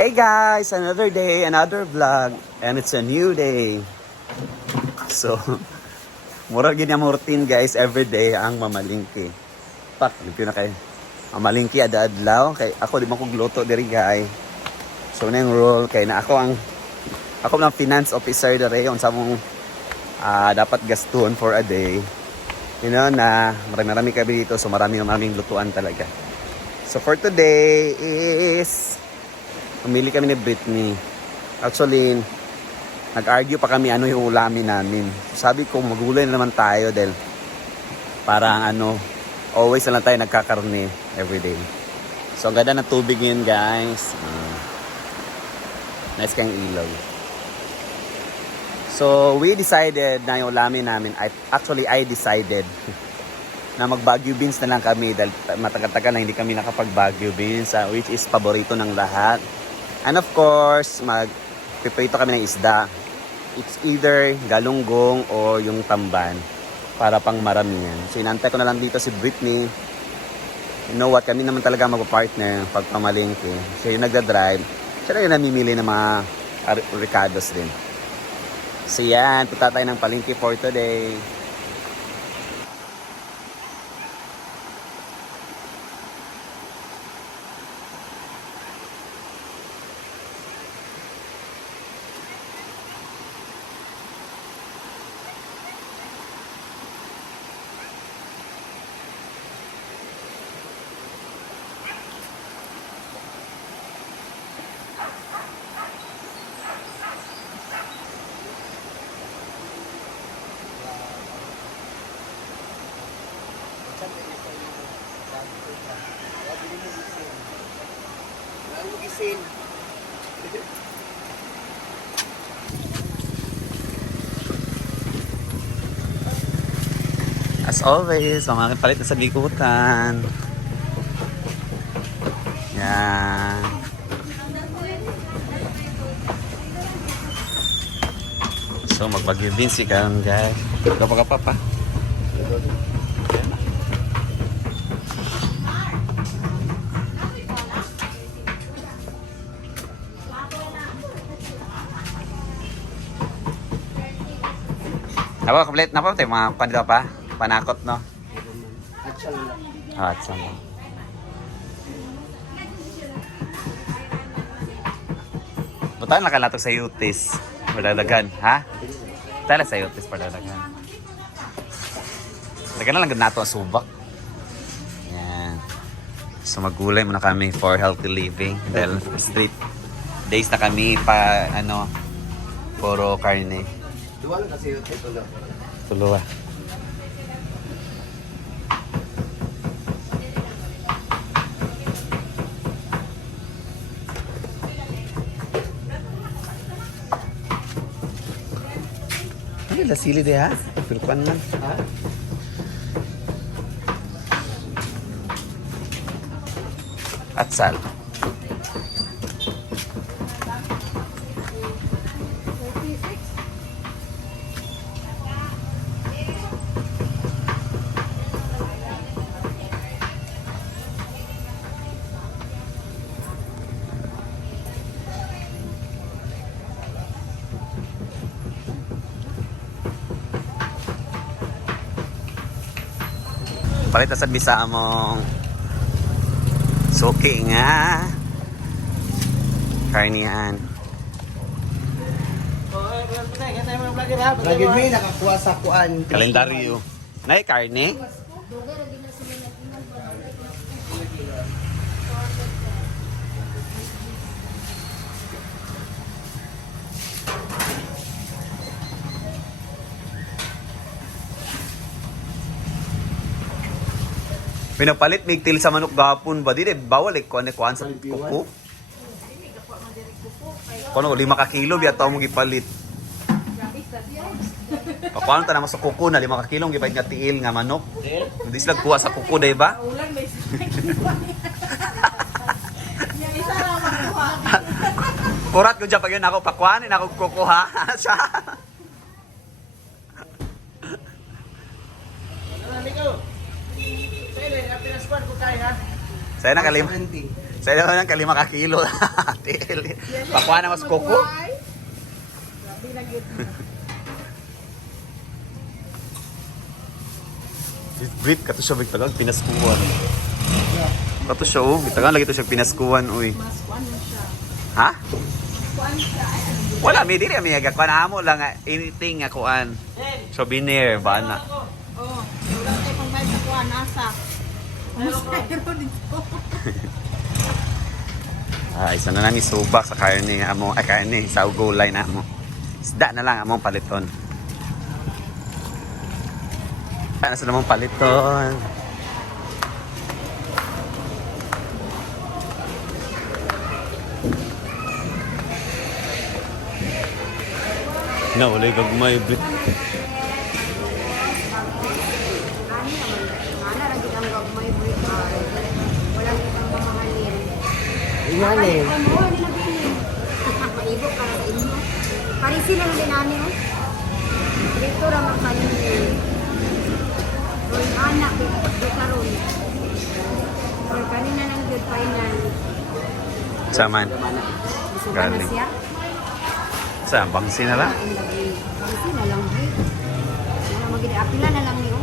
Hey guys, another day, another vlog, and it's a new day. So, murag gini mo routine guys, every day ang mamalingki. Pak, limpyo na kayo. Mamalingki ada-adlaw, kay ako di man ko gluto diri guys. So na yung rule, kay na ako ng finance officer diri, unsa mong dapat gastuon for a day. You know na marami kami dito, so maraming lutuan talaga. So for today is pumili kami ni Britney. Actually, nag-argue pa kami ano yung ulamin namin. Sabi ko, magulay na naman tayo dahil parang always na lang tayo nagkakarne everyday. So, ang ganda ng tubig yun, guys. Nice kang ilog. So, we decided na yung ulamin namin, I decided na mag-Baguio beans na lang kami dahil matagal-tagal na hindi kami nakapag-Baguio beans, which is paborito ng lahat. And of course, magpiprito kami ng isda. It's either galunggong or yung tamban para pang maramihan. So inantay ko na lang dito si Britney. You know what, kami naman talaga magpa-partner pag pamalingki. Siya yung nagda-drive. Siya na yung namimili ng mga ricados din. So yan, punta tayo ng palengke for today. As always, mga palit na sa bikutan. Yan. So, mag-Baguio beans ka guys. Kapag pa. Napa, complete na pa tayo mga kandidato pa? Panakot, no? Atsal lang. Atsal. Butaan na ka nato sa yutis. Padadagan, ha? Tala sa yutis, padadagan. Dagan na lang nato ang subak. Yan. So magulay muna kami for healthy living. Dahil street days na kami pa, puro karne. Dua lang kasi yun. Tuluwa. Ay, lasili de ha? Pirukan man. Ha? Atsal. Palit sa bisa mong suki nga karnihan. Lagi may nakakuha sa kuan. Kalendaryo. Nay karne? Pinapalit mig til sa manok gapon ba dire bawal kuan sa kuko. Kuno 5 ka kilo biya taw mo gipalit. Pakuan ta na sa kuko na 5 ka kilo gipait nga tiil nga manok. Hindi sila kuha sa kuko day ba? Kurat ko dyan pag yun ako pakuanin ako kukuha. Siya. Saya na kalim. Sa ilo lang kalima ka kilo. Pakuha na mas kuko. Grabe na yun. Brit, kato siya bigtagang pinaskuhan. Kato siya oh, bigtagang lagi to siya pinaskuhan, uy. Mas kuan na siya. Ha? Kuan siya. Ay, ano. Wala, may dili may aga. Kuan amo lang nga, anything nga kuan. Souvenir, bana. Oh, wala tayo pang bayad sa kuan. Nasa. Mas mayroon dito. Isa na lang isubak sa karne amo, karne sa ugulay na amo. Isda na lang among paliton. Ano sa namang paliton? Na, wala yung gagmay, Brit. Ani naman, ana lagi ang gagmay break. Wala kitang mamahalin. Ingan eh. Ano, ano na bilhin? Maibo para sa inyo. Parisi lang din ani oh. Dito ra makanin. Oy anak, do karon. Pero kanina lang good final. Saman. Gusto ka na Galing. siya? Sa bangsi na lang. Parisi na lang break. Wala magiging apila na lang niyo.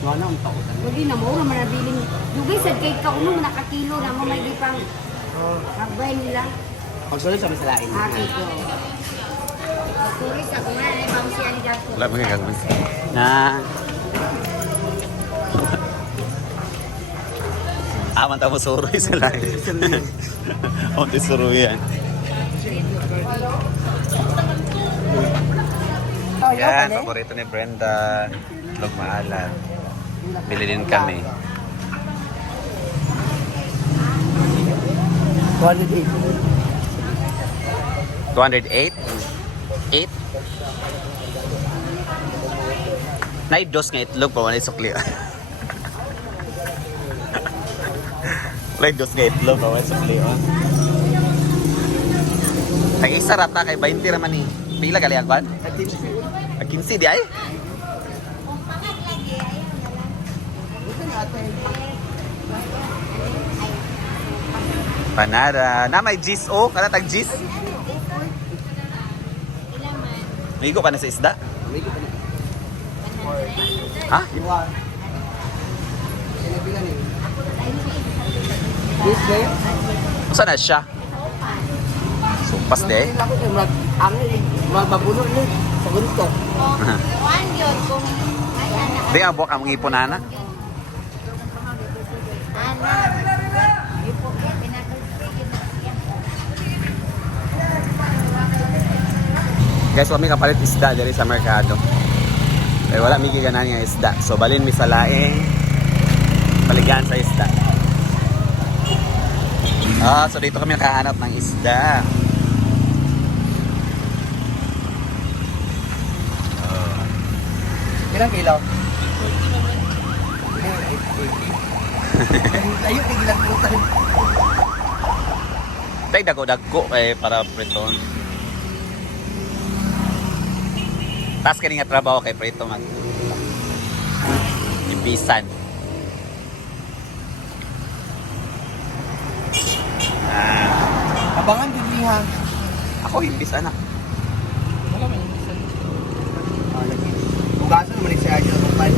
Wala ang takutan. Hindi na mo, naman nabiling. Dugay sa kay ka uno, nakakilo na mo, may di pang kabay nila. Pagsunod sa masalain. Aki ko. Turis ako nga, ay bang si Alidad ko. Wala mga gagawin. Na. Aman tamo suroy sa lahi. O, di suroy yan. Yan, paborito ni Brenda. Itlog maalat. Bili din kami. 208? 8? Naidos nga itlog pa, wala sukli. Naidos nga itlog pa, wala sukli. Ay, isa rata kay 20 raman ni. Pila gali ang kwan? 15 di ay? Panara. Na may gis o? Kana tag gis? Migo ka na sa isda? Ha? Yes, eh. Saan na siya? Sumpas de. Ako yung mabuno ni sa gunto. Kuan yun, kung ay anak. Di ang buwak ang ngipon na. Anak. Ipo, Guys, kami kapalit isda diri sa merkado. Pero wala may giganan nga isda. So balin mi sa laing paligan sa isda. So dito kami nakahanap ng isda. Ilang kilo? Layo kay gilagutan. Tay dago-dago para preton. Tas kani nga trabaho kay preto man. Imbisan. Abangan din niya. Ako imbisan na. Wala man yung isa. Lagi. Bugasan naman siya dyan ng pan.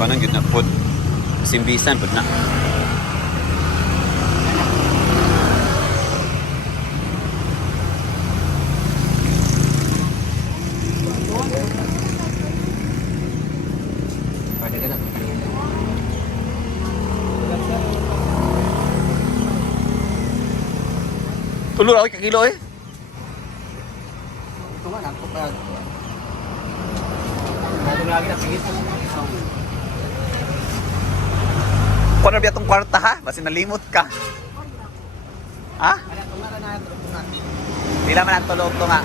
Panang gid na pud. Simbisan pud na. Pwede ka na. Tulo raw ka kilo eh. Ito nga, ako pa. Bago lagi na pigit. Kuno biya tong kwarta ha? Basi nalimot ka. Ha? Ano, tumara na ito. Pila man ang tulog to nga?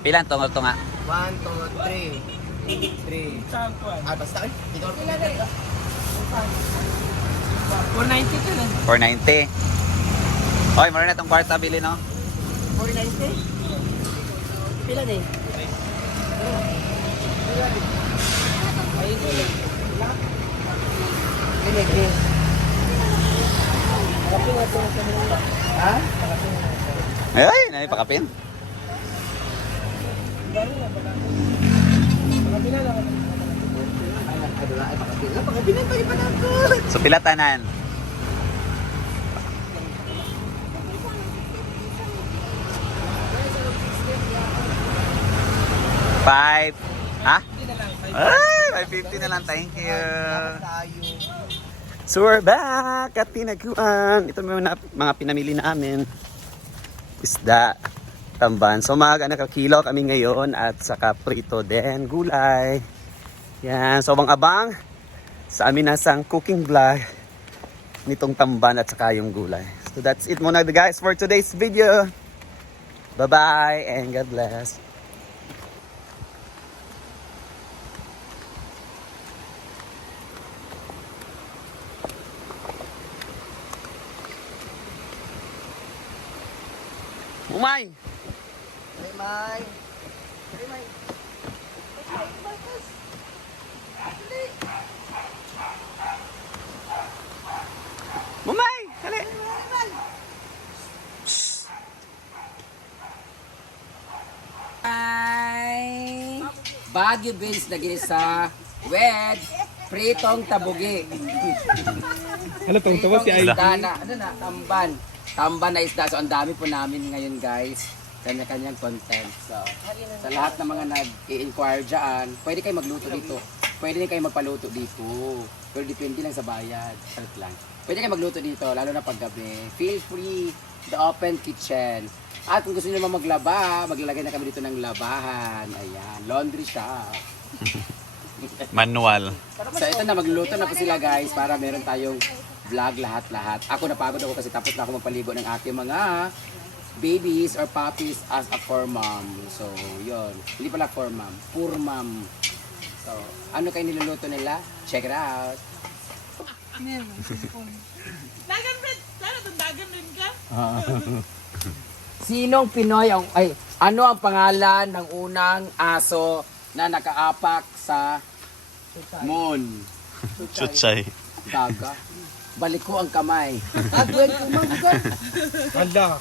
Pila ang tungol to nga? 1, 2, 3. 3. Ah, basta. Ikaw pila na ito. 490 ka na. 490. Oy, mura na tong kwarta bili no? 490? Pila na eh? Gini. Ha? Ay, naipakapin. Pakapinan pa pa nato. So, pilatanan. Five. Ha? Ay, 550 na lang. Thank you. Tayo. So we're back at Tinaguan. Ito mga pinamili namin. Isda, tamban. So mga nakakilo kami ngayon at saka prito din, gulay. Yan, so abang-abang sa amin nasang cooking vlog nitong tamban at saka yung gulay. So that's it muna guys for today's video. Bye-bye and God bless. Umay! May. Umay! Dali! Hi! Baguio beans na ginisa with pritong tabugi. Ano tong tawa si Ayla? Isda na, tamban. Tamban na isda. So, ang dami po namin ngayon, guys. Kanya-kanyang content. So, sa lahat ng mga nag-i-inquire dyan, pwede kayo magluto dito. Pwede din kayo magpaluto dito. Pero depende lang sa bayad. Salit lang. Pwede kayo magluto dito, lalo na paggabi. Feel free, the open kitchen. At kung gusto niyo naman maglaba, maglalagay na kami dito ng labahan. Ayan, laundry shop. Manual. So ito na, magluluto na po sila guys para meron tayong vlog lahat-lahat. Ako napagod ako kasi tapos na ako magpaligo ng aking mga babies or puppies as a for mom. So yun, hindi pala for mom, poor mom. So ano kayo niluluto nila? Check it out. Dagan, Fred. Sana itong dagan rin ka. Sinong Pinoy ang, ano ang pangalan ng unang aso na nakaapak sa moon? Chuchay. Daga. Balik ko ang kamay. Agwel, kumanggan. Anda.